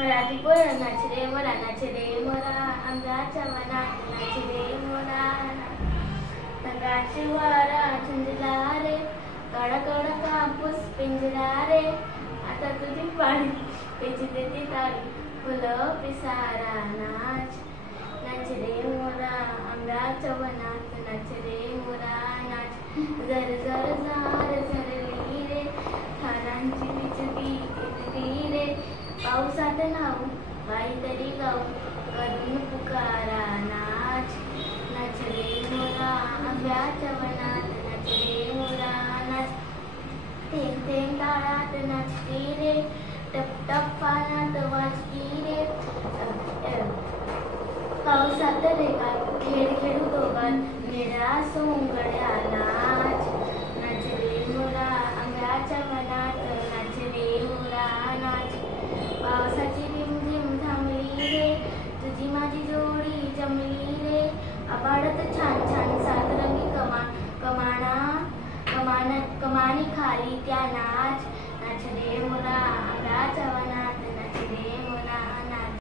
मराठी पोरं नाच रे मोरा, नाच रे मोरा, आंब्याच्या वनात नाच रे मोरा. ढगाची वारा झुंजला रे, काळा काळा कापूस पिंजला रे. आता तुझी पाणी पेची ती तारी, फुलं पिसारा नाच. नाच रे मोरा, आंब्याच्या वनात नाच रे मोरा नाच. झर झर झार झरली रे, झाडांची विचकी किती रे. पावसात नाहून काहीतरी गाऊन करून पुकारा नाच. नाच रे मोरा, आंब्याच्या वनात नाच रे मोरा नाच. थेंब थेंब ताळात नाचती रे, टप टप पाण्यात वाजती रे. पावसात रेगा खेळ खेळू दोघात निळा सोंगड्या नाच. नाच रे मोरा, आंब्याच्या वनात नाच रे मोरा नाच. पावसाची रिमझिम थांबली रे, तुझी माझी जोडी जमली रे. आभाळात छान छान सातरंगी कमानी खाली त्या नाच.